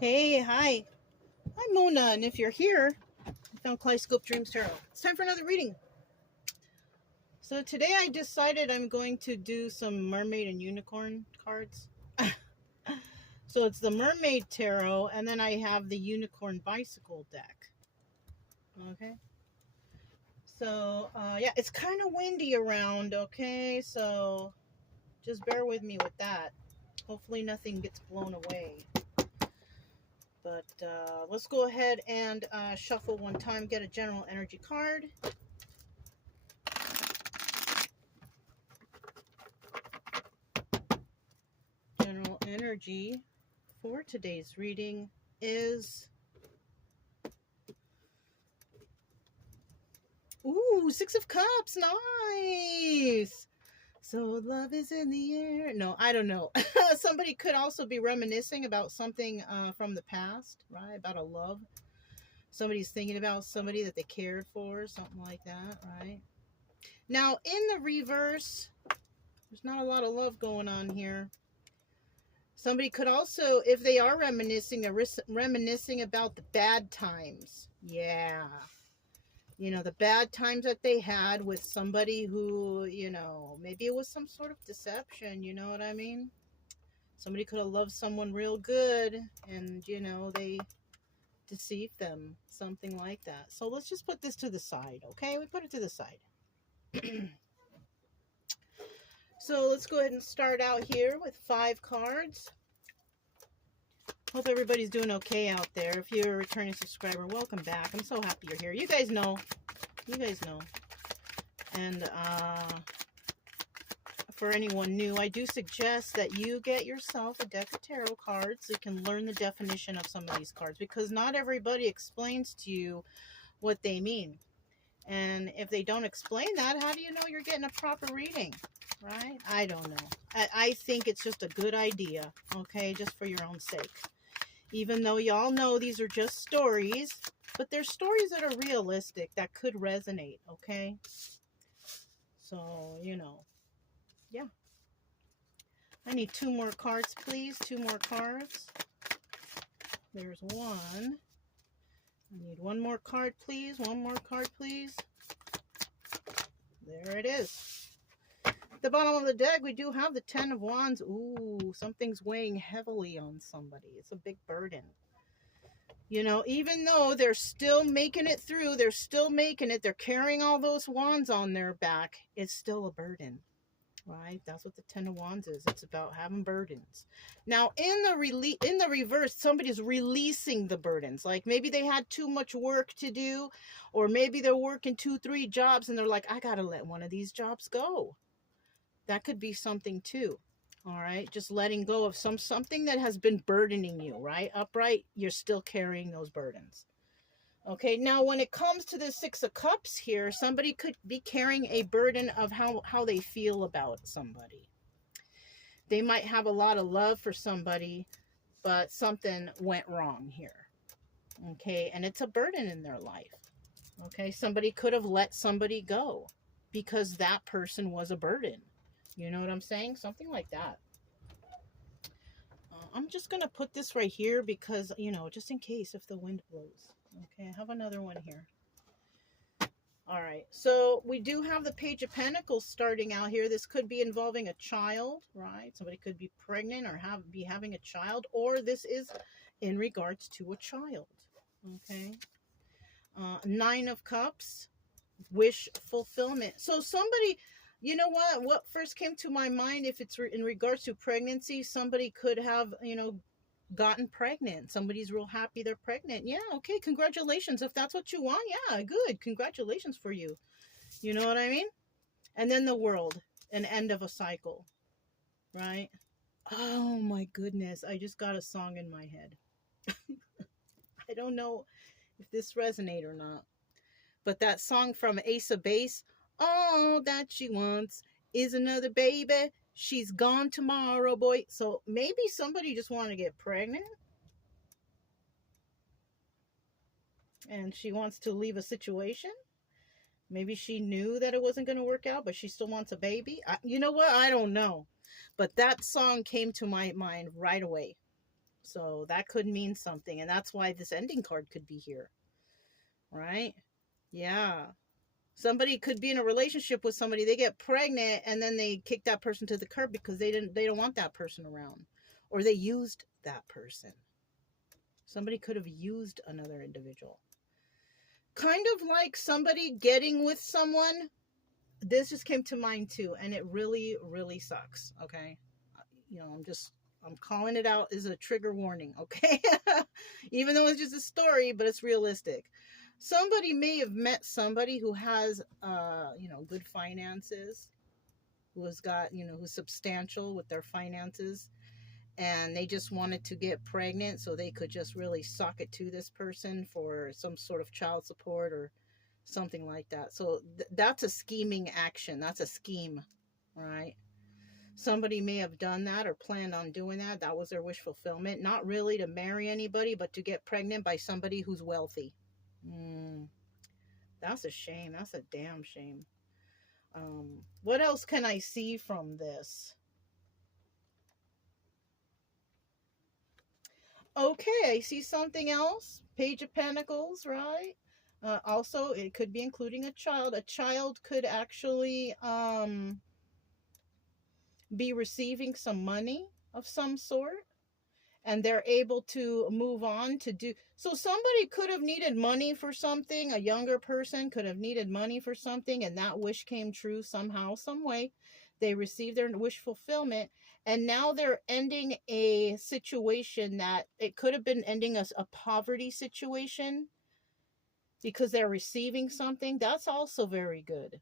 Hey, hi. I'm Mona, and if you're here, I found Kaleidoscope Dreams Tarot. It's time for another reading. So today I decided I'm going to do some mermaid and unicorn cards. So it's the mermaid tarot, and then I have the unicorn bicycle deck. Okay. So, yeah, it's kind of windy around, okay? So just bear with me with that. Hopefully nothing gets blown away. But let's go ahead and shuffle one time, get a general energy card. General energy for today's reading is, ooh, Six of Cups. Nice. So love is in the air. No, I don't know. Somebody could also be reminiscing about something from the past, right? About a love. Somebody's thinking about somebody that they cared for, something like that, right? Now, in the reverse, there's not a lot of love going on here. Somebody could also, if they are reminiscing about the bad times. Yeah. You know, the bad times that they had with somebody who, you know, maybe it was some sort of deception, you know what I mean? Somebody could have loved someone real good and, you know, they deceived them, something like that. So let's just put this to the side, okay? We put it to the side. So let's go ahead and start out here with 5 cards. Hope everybody's doing okay out there. If you're a returning subscriber, welcome back. I'm so happy you're here. You guys know. And for anyone new, I do suggest that you get yourself a deck of tarot cards so you can learn the definition of some of these cards, because not everybody explains to you what they mean. And if they don't explain that, how do you know you're getting a proper reading? Right? I don't know. I think it's just a good idea, okay, just for your own sake. Even though y'all know these are just stories, but they're stories that are realistic, that could resonate, okay? So, you know, yeah. I need 2 more cards, please. 2 more cards. There's 1. I need 1 more card, please. 1 more card, please. There it is. At the bottom of the deck, we do have the 10 of Wands. Ooh, something's weighing heavily on somebody. It's a big burden. You know, even though they're still making it through, they're still making it, they're carrying all those wands on their back, it's still a burden, right? That's what the 10 of Wands is. It's about having burdens. Now, in the reverse, somebody's releasing the burdens. Like maybe they had too much work to do, or maybe they're working 2-3 jobs and they're like, I gotta let one of these jobs go. That could be something too. All right, just letting go of something that has been burdening you, right? Upright, you're still carrying those burdens. Okay, now when it comes to the 6 of Cups here, somebody could be carrying a burden of how they feel about somebody. They might have a lot of love for somebody, but something went wrong here. Okay, and it's a burden in their life. Okay, somebody could have let somebody go because that person was a burden. You know what I'm saying? Something like that. I'm just going to put this right here because, you know, just in case if the wind blows. Okay, I have another one here. All right, so we do have the Page of Pentacles starting out here. This could be involving a child, right? Somebody could be pregnant or be having a child, or this is in regards to a child. Okay. 9 of Cups, wish fulfillment. So somebody, you know what first came to my mind, if it's in regards to pregnancy, somebody could have, you know, gotten pregnant. Somebody's real happy they're pregnant. Yeah, okay, congratulations. If that's what you want, yeah, good. Congratulations for you. You know what I mean? And then the World, an end of a cycle, right? Oh my goodness, I just got a song in my head. I don't know if this resonates or not. But that song from Ace of Base, all that she wants is another baby. She's gone tomorrow, boy. So maybe somebody just wanted to get pregnant. And she wants to leave a situation. Maybe she knew that it wasn't going to work out, but she still wants a baby. You know what? I don't know. But that song came to my mind right away. So that could mean something. And that's why this ending card could be here. Right? Yeah. Somebody could be in a relationship with somebody, they get pregnant, and then they kick that person to the curb because they don't want that person around. Or they used that person. Somebody could have used another individual. Kind of like somebody getting with someone. This just came to mind too, and it really, really sucks. Okay. You know, I'm calling it out as a trigger warning. Okay. Even though it's just a story, but it's realistic. Somebody may have met somebody who has, good finances, who has got, who's substantial with their finances, and they just wanted to get pregnant so they could just really sock it to this person for some sort of child support or something like that. So that's a scheming action. That's a scheme, right? Somebody may have done that or planned on doing that. That was their wish fulfillment. Not really to marry anybody, but to get pregnant by somebody who's wealthy. That's a shame. That's a damn shame. What else can I see from this? Okay, I see something else. Page of Pentacles, right? Also, it could be including a child. A child could actually be receiving some money of some sort, and they're able to move on to do. So somebody could have needed money for something. A younger person could have needed money for something, and that wish came true somehow, some way. They received their wish fulfillment, and now they're ending a situation that it could have been ending a poverty situation because they're receiving something. That's also very good.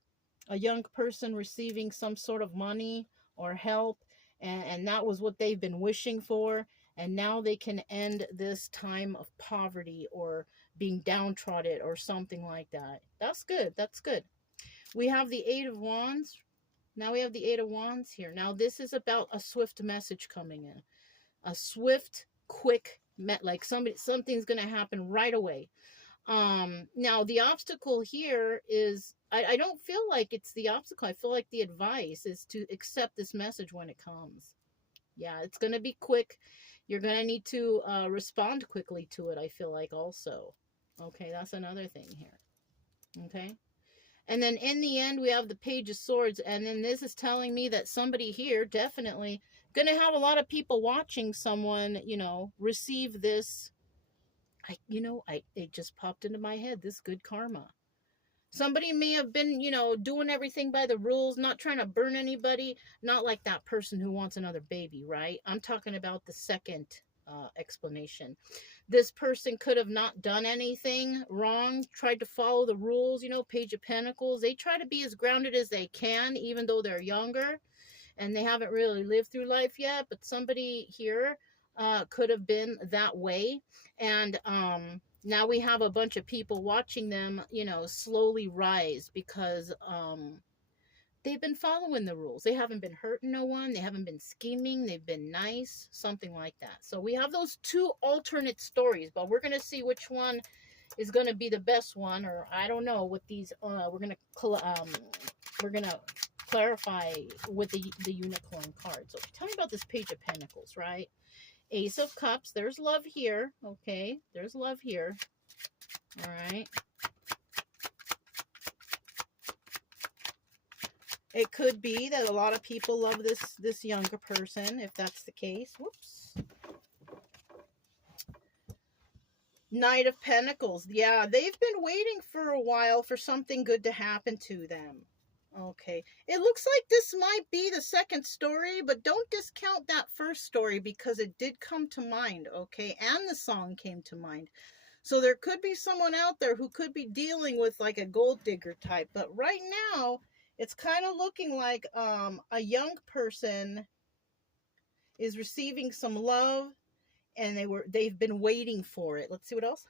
A young person receiving some sort of money or help, and that was what they've been wishing for, and now they can end this time of poverty or being downtrodden or something like that. That's good. That's good. We have the Eight of Wands. Now we have the Eight of Wands here. Now this is about a swift message coming in. A swift, quick, like something's going to happen right away. Now the obstacle here is, I don't feel like it's the obstacle. I feel like the advice is to accept this message when it comes. Yeah, it's going to be quick. You're going to need to respond quickly to it, I feel like, also. Okay, that's another thing here. Okay. And then in the end, we have the Page of Swords. And then this is telling me that somebody here definitely going to have a lot of people watching someone, receive this. It just popped into my head, this good karma. Somebody may have been, doing everything by the rules, not trying to burn anybody, not like that person who wants another baby, right? I'm talking about the second explanation. This person could have not done anything wrong, tried to follow the rules, Page of Pentacles. They try to be as grounded as they can, even though they're younger and they haven't really lived through life yet. But somebody here could have been that way. And now we have a bunch of people watching them, slowly rise because they've been following the rules. They haven't been hurting no one. They haven't been scheming. They've been nice, something like that. So we have those two alternate stories, but we're going to see which one is going to be the best one, or I don't know what these, we're going to clarify with the unicorn card. So tell me about this Page of Pentacles, right? Ace of Cups. There's love here. Okay. There's love here. All right. It could be that a lot of people love this younger person, if that's the case. Whoops. Knight of Pentacles. Yeah, they've been waiting for a while for something good to happen to them. Okay. It looks like this might be the second story, but don't discount that first story because it did come to mind, okay? And the song came to mind. So there could be someone out there who could be dealing with like a gold digger type. But right now, it's kind of looking like a young person is receiving some love and they've been waiting for it. Let's see what else.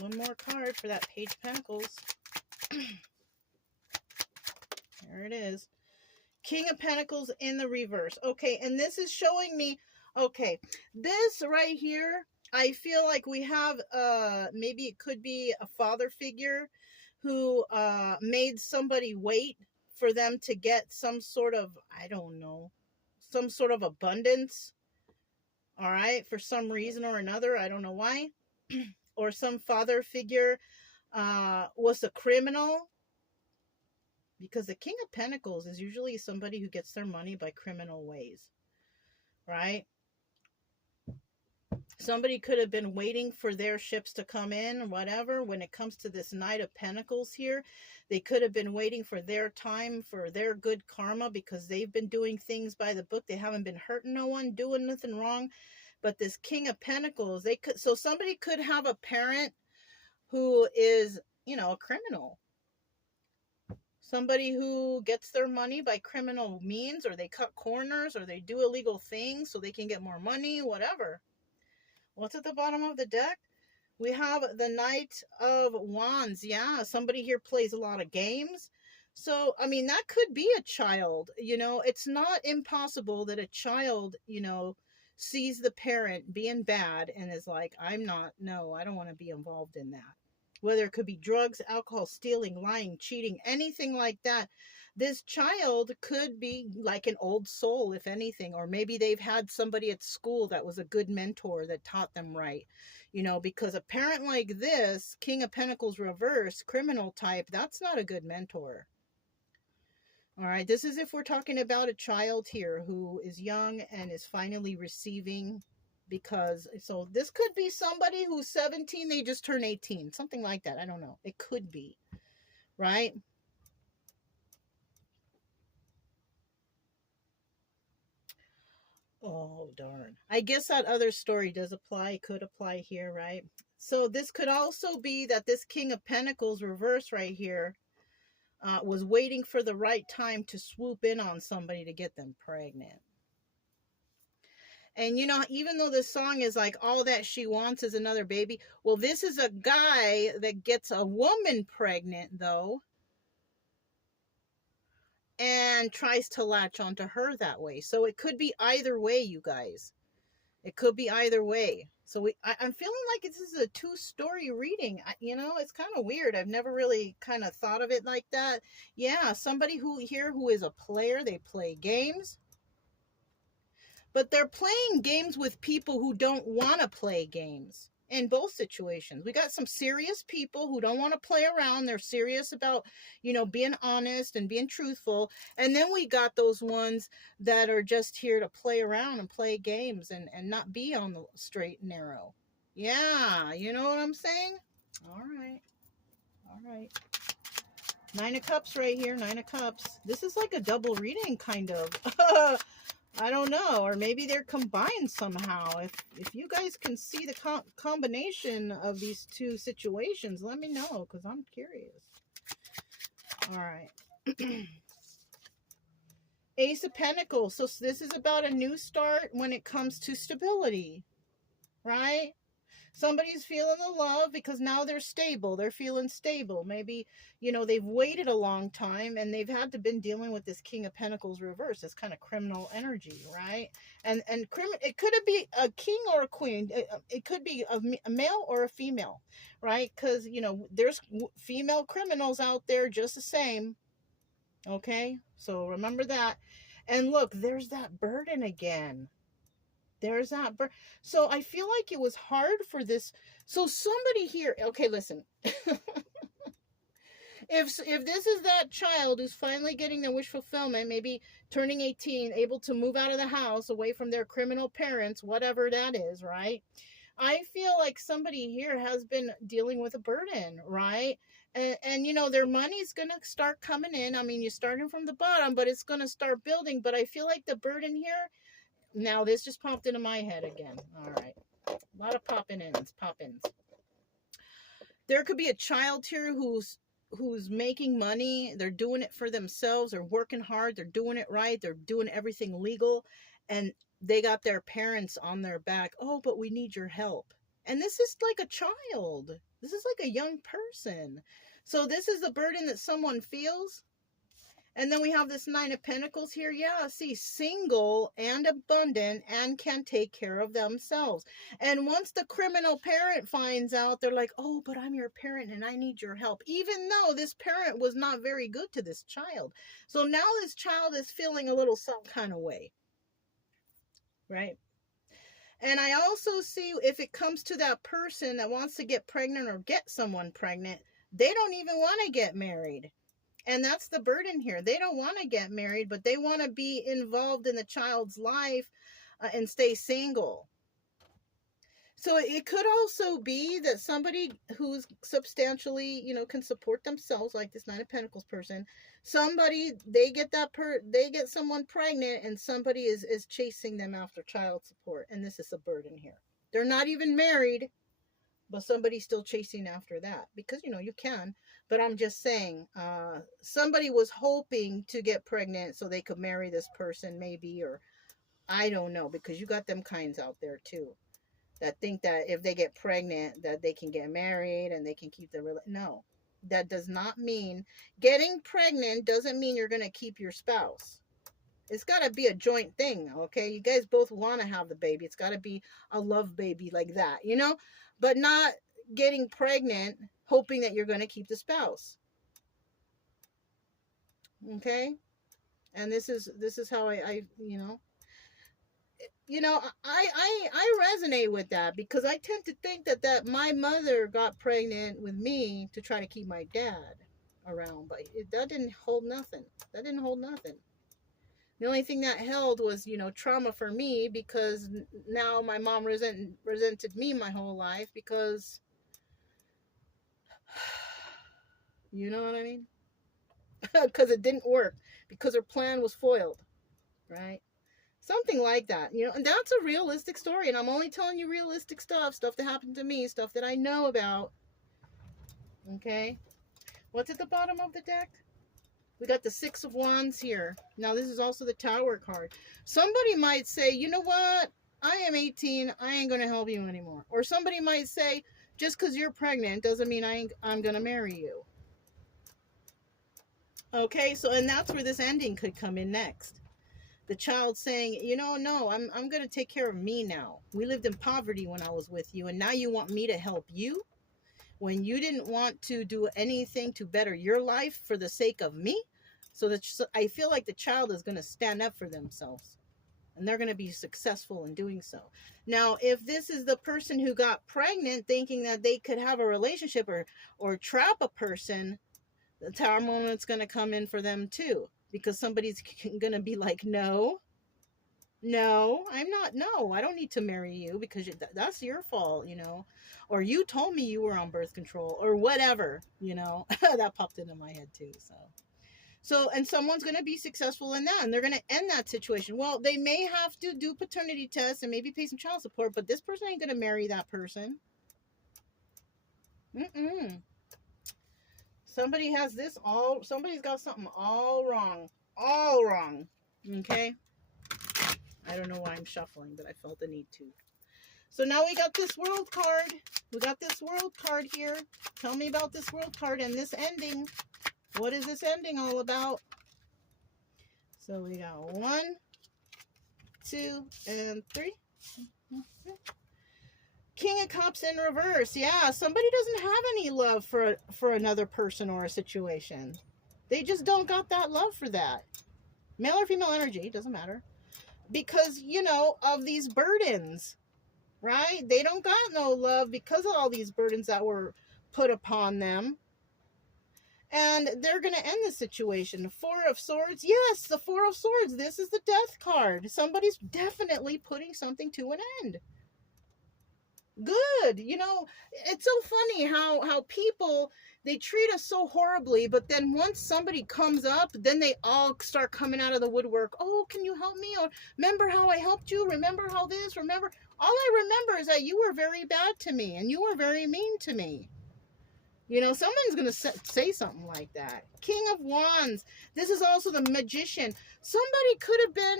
One more card for that Page of Pentacles. There it is. King of Pentacles in the reverse. Okay, and this is showing me, okay, this right here, I feel like we have, maybe it could be a father figure who made somebody wait for them to get some sort of, I don't know, some sort of abundance. All right. For some reason or another. I don't know why. Or some father figure was a criminal. Because the King of Pentacles is usually somebody who gets their money by criminal ways. Right? Somebody could have been waiting for their ships to come in or whatever. When it comes to this Knight of Pentacles here, they could have been waiting for their time, for their good karma, because they've been doing things by the book. They haven't been hurting no one, doing nothing wrong. But this King of Pentacles, so somebody could have a parent who is, a criminal. Somebody who gets their money by criminal means, or they cut corners, or they do illegal things so they can get more money, whatever. What's at the bottom of the deck? We have the Knight of Wands. Yeah, somebody here plays a lot of games. So, I mean, that could be a child. It's not impossible that a child, sees the parent being bad and is like, I don't want to be involved in that. Whether it could be drugs, alcohol, stealing, lying, cheating, anything like that. This child could be like an old soul, if anything, or maybe they've had somebody at school that was a good mentor that taught them right. Because a parent like this, King of Pentacles reverse, criminal type, that's not a good mentor. All right, this is if we're talking about a child here who is young and is finally receiving, so this could be somebody who's 17, they just turned 18, something like that. I don't know. It could be, right? Oh, darn. I guess that other story does apply, could apply here, right? So this could also be that this King of Pentacles reverse right here was waiting for the right time to swoop in on somebody to get them pregnant. And, even though this song is like, all that she wants is another baby. Well, this is a guy that gets a woman pregnant, though, and tries to latch onto her that way. So it could be either way, you guys. It could be either way. So I'm feeling like this is a two-story reading. It's kind of weird. I've never really kind of thought of it like that. Yeah, somebody who is a player. They play games. But they're playing games with people who don't want to play games. In both situations, we got some serious people who don't want to play around. They're serious about, being honest and being truthful. And then we got those ones that are just here to play around and play games and not be on the straight and narrow. Yeah, you know what I'm saying? All right. 9 of Cups right here, 9 of Cups. This is like a double reading, kind of. I don't know, or maybe they're combined somehow. If you guys can see the combination of these two situations, let me know, because I'm curious. All right. Ace of Pentacles. So this is about a new start when it comes to stability, right? Somebody's feeling the love because now they're stable. They're feeling stable. Maybe, they've waited a long time and they've had to been dealing with this King of Pentacles reverse, this kind of criminal energy, right? And it could be a king or a queen. It could be a male or a female, right? Because, there's female criminals out there just the same. Okay? So remember that. And look, there's that burden again. There's that. So I feel like it was hard for this. So somebody here, okay, listen. If this is that child who's finally getting their wish fulfillment, maybe turning 18, able to move out of the house, away from their criminal parents, whatever that is, right? I feel like somebody here has been dealing with a burden, right? And their money's going to start coming in. I mean, you're starting from the bottom, but it's going to start building. But I feel like the burden here, now this just popped into my head again. All right. A lot of pop-ins. There could be a child here who's making money. They're doing it for themselves. They're working hard. They're doing it right. They're doing everything legal. And they got their parents on their back. Oh, but we need your help. And this is like a child. This is like a young person. So this is the burden that someone feels. And then we have this Nine of Pentacles here. Yeah, see, single and abundant and can take care of themselves. And once the criminal parent finds out, they're like, oh, but I'm your parent and I need your help. Even though this parent was not very good to this child. So now this child is feeling a little some kind of way. Right? And I also see if it comes to that person that wants to get pregnant or get someone pregnant, they don't even want to get married. And that's the burden here. They don't want to get married, but they want to be involved in the child's life and stay single. So it could also be that somebody who's substantially, can support themselves, like this Nine of Pentacles person, they get someone pregnant and somebody is chasing them after child support. And this is a burden here. They're not even married, but somebody's still chasing after that because, you can. But I'm just saying, somebody was hoping to get pregnant so they could marry this person maybe, or I don't know, because you got them kinds out there too that think that if they get pregnant that they can get married and they can keep no, that does not mean getting pregnant doesn't mean you're going to keep your spouse. It's got to be a joint thing, okay? You guys both want to have the baby. It's got to be a love baby like that, but not getting pregnant hoping that you're going to keep the spouse. Okay? And this is how I resonate with that because I tend to think that my mother got pregnant with me to try to keep my dad around, but that didn't hold nothing. The only thing that held was, trauma for me because now my mom resented me my whole life because, you know what I mean? Because it didn't work, because her plan was foiled, right? Something like that, and that's a realistic story. And I'm only telling you realistic stuff that happened to me, stuff that I know about. Okay. What's at the bottom of the deck? We got the Six of Wands here. Now, this is also the Tower card. Somebody might say, you know what? I am 18. I ain't going to help you anymore. Or somebody might say, just because you're pregnant doesn't mean I'm going to marry you. Okay, so, and that's where this ending could come in next. The child saying, no, I'm going to take care of me now. We lived in poverty when I was with you, and now you want me to help you? When you didn't want to do anything to better your life for the sake of me. So I feel like the child is going to stand up for themselves and they're going to be successful in doing so. Now, if this is the person who got pregnant thinking that they could have a relationship or trap a person, the Tower moment's going to come in for them too, because somebody's going to be like, no, I'm not. No, I don't need to marry you because that's your fault, or you told me you were on birth control or whatever, that popped into my head too. So, and someone's going to be successful in that and they're going to end that situation. Well, they may have to do paternity tests and maybe pay some child support, but this person ain't going to marry that person. Somebody's got something all wrong. Okay. I don't know why I'm shuffling, but I felt the need to. So now we got this World card. We got this World card here. Tell me about this World card and this ending. What is this ending all about? So we got 1, 2, and 3. King of Cups in reverse. Yeah, somebody doesn't have any love for another person or a situation. They just don't got that love for that. Male or female energy, doesn't matter. Because, of these burdens, right? They don't got no love because of all these burdens that were put upon them. And they're going to end the situation. 4 of Swords. Yes, the 4 of Swords. This is the Death card. Somebody's definitely putting something to an end. Good. It's so funny how people, they treat us so horribly, but then once somebody comes up, then they all start coming out of the woodwork. Oh, can you help me? Or remember how I helped you? Remember how this? Remember? All I remember is that you were very bad to me and you were very mean to me. Someone's going to say something like that. King of Wands. This is also the Magician. Somebody could have been,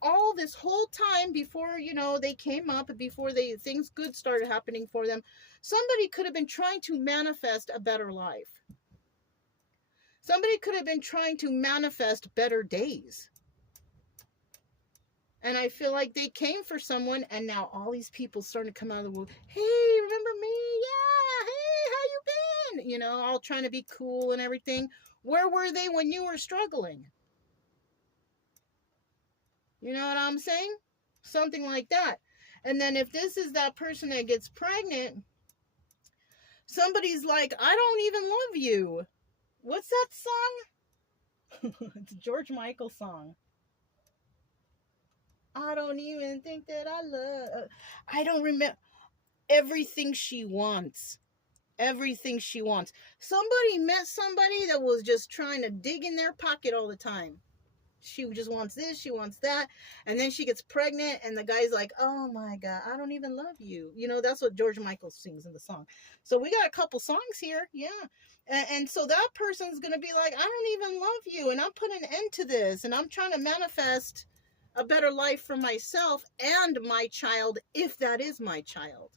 all this whole time before, they came up, before things good started happening for them. Somebody could have been trying to manifest a better life. Somebody could have been trying to manifest better days. And I feel like they came for someone, and now all these people starting to come out of the wood. Hey, remember me? Yeah. Hey, how you been? You know, all trying to be cool and everything. Where were they when you were struggling? You know what I'm saying? Something like that. And then if this is that person that gets pregnant, somebody's like, I don't even love you. What's that song? It's a George Michael song. I don't even think that I love. I don't remember. Everything she wants. Everything she wants. Somebody met somebody that was just trying to dig in their pocket all the time. She just wants this, she wants that, and then she gets pregnant, and the guy's like, oh my God, I don't even love you. You know, that's what George Michael sings in the song. So we got a couple songs here, yeah. And so that person's gonna be like, I don't even love you, and I'm putting an end to this, and I'm trying to manifest a better life for myself and my child, if that is my child.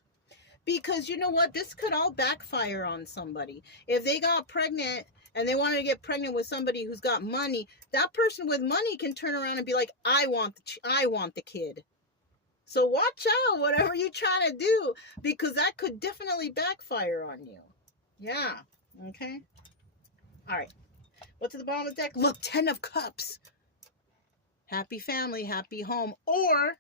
Because you know what, this could all backfire on somebody. If they got pregnant and they wanted to get pregnant with somebody who's got money, that person with money can turn around and be like, I want the kid. So watch out, whatever you're trying to do, because that could definitely backfire on you. Yeah. Okay. All right. What's at the bottom of the deck? Look, 10 of Cups. Happy family, happy home, or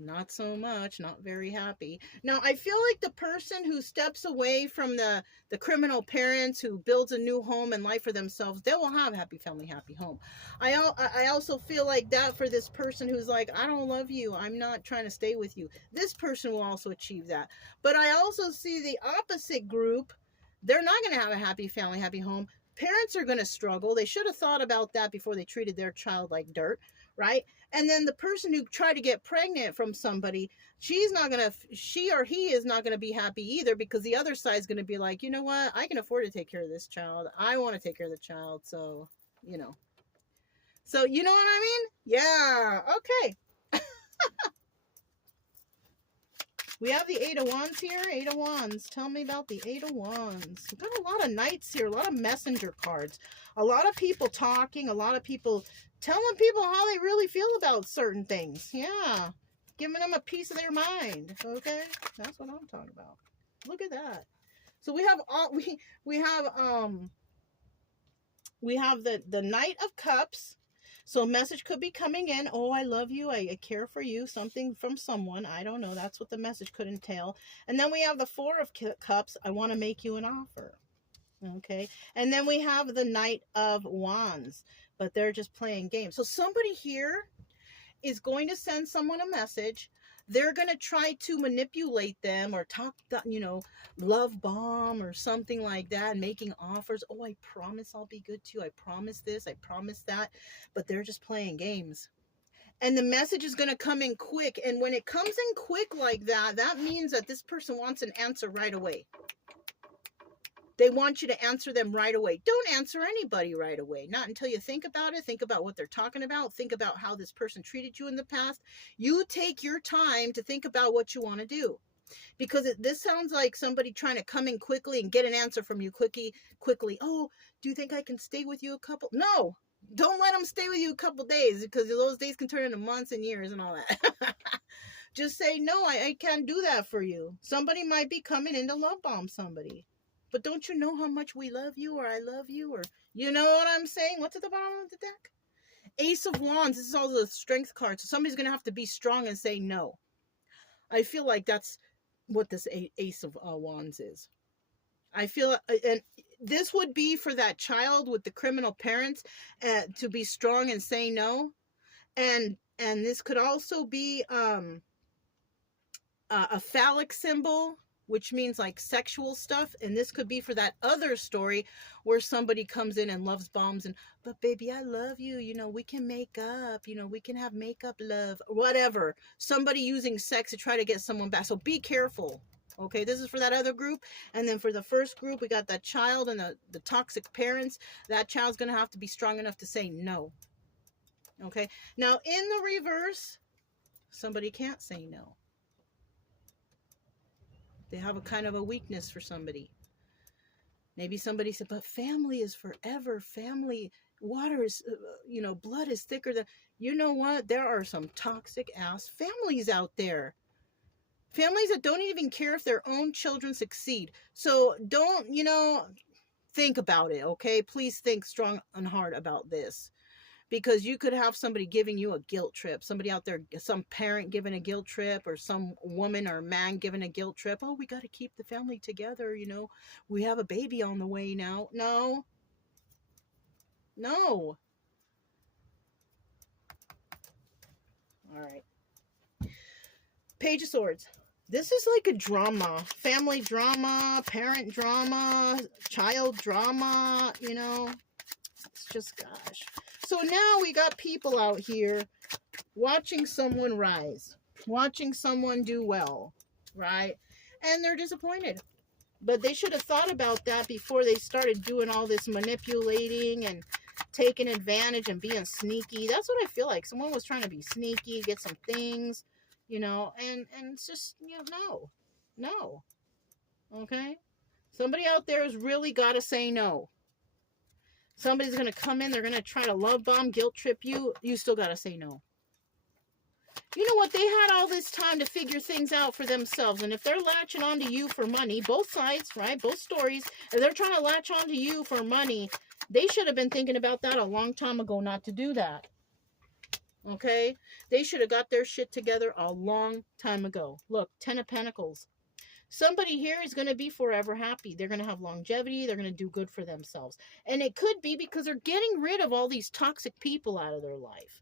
not so much, not very happy. Now, I feel like the person who steps away from the criminal parents, who builds a new home and life for themselves, they will have happy family, happy home. I also feel like that for this person who's like, I don't love you, I'm not trying to stay with you. This person will also achieve that. But I also see the opposite group. They're not going to have a happy family, happy home. Parents are going to struggle. They should have thought about that before they treated their child like dirt, right? And then the person who tried to get pregnant from somebody, she or he is not going to be happy either, because the other side is going to be like, you know what? I can afford to take care of this child. I want to take care of the child. So, you know. So, you know what I mean? Yeah. Okay. We have the 8 of Wands here. 8 of Wands. Tell me about the 8 of Wands. We've got a lot of knights here. A lot of messenger cards. A lot of people talking. A lot of people telling people how they really feel about certain things. Yeah. Giving them a piece of their mind. Okay? That's what I'm talking about. Look at that. So we have all we have the Knight of Cups. So a message could be coming in. Oh, I love you. I care for you. Something from someone. I don't know. That's what the message could entail. And then we have the 4 of Cups. I want to make you an offer. Okay. And then we have the Knight of Wands. But they're just playing games. So somebody here is going to send someone a message. They're going to try to manipulate them or talk, love bomb or something like that, making offers. Oh, I promise I'll be good to you. I promise this. I promise that. But they're just playing games. And the message is going to come in quick. And when it comes in quick like that, that means that this person wants an answer right away. They want you to answer them right away. Don't answer anybody right away. Not until you think about it. Think about what they're talking about. Think about how this person treated you in the past. You take your time to think about what you want to do. Because this sounds like somebody trying to come in quickly and get an answer from you quickly. Oh, do you think I can stay with you a couple? No, don't let them stay with you a couple days, because those days can turn into months and years and all that. Just say, no, I can't do that for you. Somebody might be coming in to love bomb somebody. But don't you know how much we love you, or I love you, or you know what I'm saying? What's at the bottom of the deck? Ace of Wands. This is all the strength cards. So somebody's going to have to be strong and say no. I feel like that's what this Ace of Wands is. I feel, and this would be for that child with the criminal parents to be strong and say no. And this could also be a phallic symbol, which means like sexual stuff. And this could be for that other story where somebody comes in and loves bombs and, but baby, I love you. You know, we can make up, we can have makeup love, whatever. Somebody using sex to try to get someone back. So be careful. Okay, this is for that other group. And then for the first group, we got that child and the toxic parents. That child's going to have to be strong enough to say no. Okay, now in the reverse, somebody can't say no. They have a kind of a weakness for somebody. Maybe somebody said, but family is forever. Family, water is, blood is thicker than, you know what? There are some toxic ass families out there. Families that don't even care if their own children succeed. So don't, think about it, okay? Please think strong and hard about this. Because you could have somebody giving you a guilt trip, somebody out there, some parent giving a guilt trip, or some woman or man giving a guilt trip. Oh, we got to keep the family together, we have a baby on the way now. No. All right. Page of Swords. This is like a drama, family drama, parent drama, child drama, it's just, gosh. So now we got people out here watching someone rise, watching someone do well, right? And they're disappointed. But they should have thought about that before they started doing all this manipulating and taking advantage and being sneaky. That's what I feel like. Someone was trying to be sneaky, get some things, and it's just, no. Okay? Somebody out there has really got to say no. Somebody's going to come in, they're going to try to love bomb, guilt trip you. You still got to say no. You know what? They had all this time to figure things out for themselves. And if they're latching onto you for money, both sides, right? Both stories, if they're trying to latch onto you for money, they should have been thinking about that a long time ago not to do that. Okay? They should have got their shit together a long time ago. Look, 10 of Pentacles. Somebody here is going to be forever happy. They're going to have longevity. They're going to do good for themselves. And it could be because they're getting rid of all these toxic people out of their life,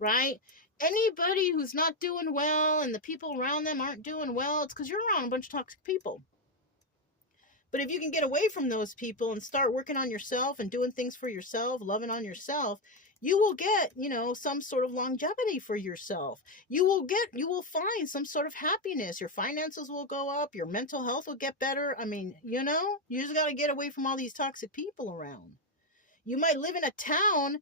right? Anybody who's not doing well and the people around them aren't doing well, it's because you're around a bunch of toxic people. But if you can get away from those people and start working on yourself and doing things for yourself, loving on yourself, you will get, some sort of longevity for yourself. You will find some sort of happiness. Your finances will go up. Your mental health will get better. I mean, you just got to get away from all these toxic people around. You might live in a town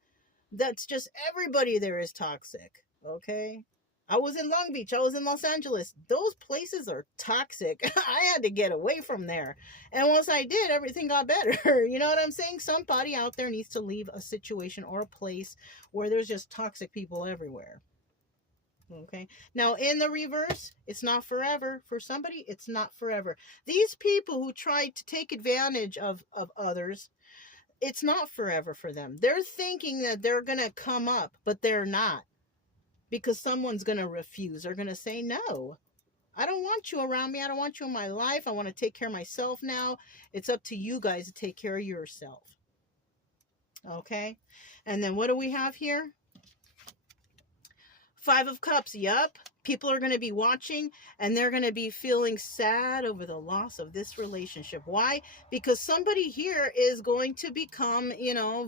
that's just everybody there is toxic. Okay. I was in Long Beach. I was in Los Angeles. Those places are toxic. I had to get away from there. And once I did, everything got better. You know what I'm saying? Somebody out there needs to leave a situation or a place where there's just toxic people everywhere. Okay. Now, in the reverse, it's not forever. For somebody, it's not forever. These people who try to take advantage of others, it's not forever for them. They're thinking that they're going to come up, but they're not. Because someone's going to refuse. They're going to say, no, I don't want you around me. I don't want you in my life. I want to take care of myself now. It's up to you guys to take care of yourself. Okay. And then what do we have here? 5 of Cups. Yep. People are going to be watching and they're going to be feeling sad over the loss of this relationship. Why? Because somebody here is going to become,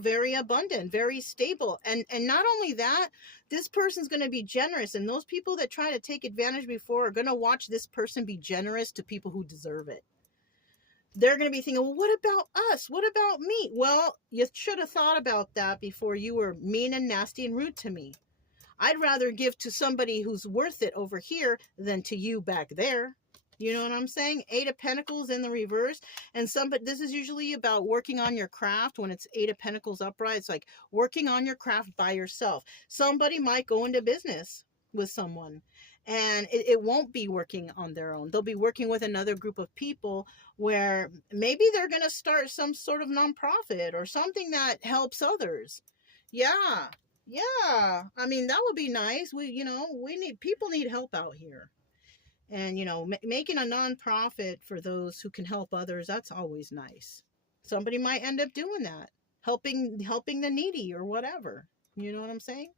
very abundant, very stable. And not only that, this person's going to be generous. And those people that try to take advantage before are going to watch this person be generous to people who deserve it. They're going to be thinking, well, what about us? What about me? Well, you should have thought about that before you were mean and nasty and rude to me. I'd rather give to somebody who's worth it over here than to you back there. You know what I'm saying? 8 of Pentacles in the reverse. And this is usually about working on your craft. When it's 8 of Pentacles upright, it's like working on your craft by yourself. Somebody might go into business with someone and it won't be working on their own. They'll be working with another group of people where maybe they're going to start some sort of nonprofit or something that helps others. Yeah. I mean, that would be nice. People need help out here. And, making a nonprofit for those who can help others, that's always nice. Somebody might end up doing that, helping the needy or whatever. You know what I'm saying?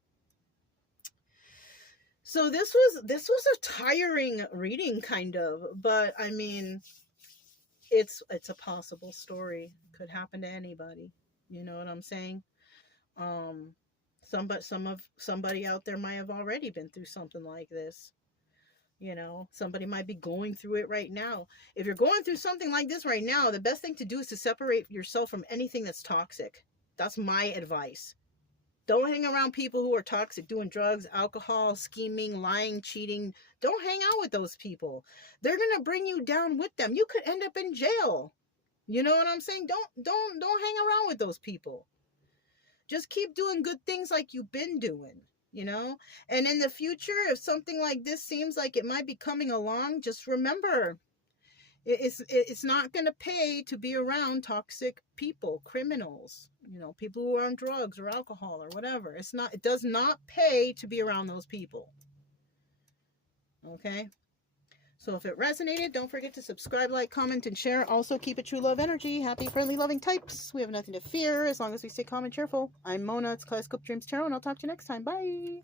So this was a tiring reading, kind of, but I mean, it's a possible story. Could happen to anybody. You know what I'm saying? Somebody out there might have already been through something like this. Somebody might be going through it right now. If you're going through something like this right now, the best thing to do is to separate yourself from anything that's toxic. That's my advice. Don't hang around people who are toxic, doing drugs, alcohol, scheming, lying, cheating. Don't hang out with those people. They're going to bring you down with them. You could end up in jail. You know what I'm saying? Don't hang around with those people. Just keep doing good things like you've been doing, you know? And in the future, if something like this seems like it might be coming along, just remember, it's not going to pay to be around toxic people, criminals, you know, people who are on drugs or alcohol or whatever. It does not pay to be around those people. Okay? So if it resonated, don't forget to subscribe, like, comment, and share. Also, keep it true love energy. Happy, friendly, loving types. We have nothing to fear as long as we stay calm and cheerful. I'm Mona. It's Kaleidoscope Dreams Tarot, and I'll talk to you next time. Bye.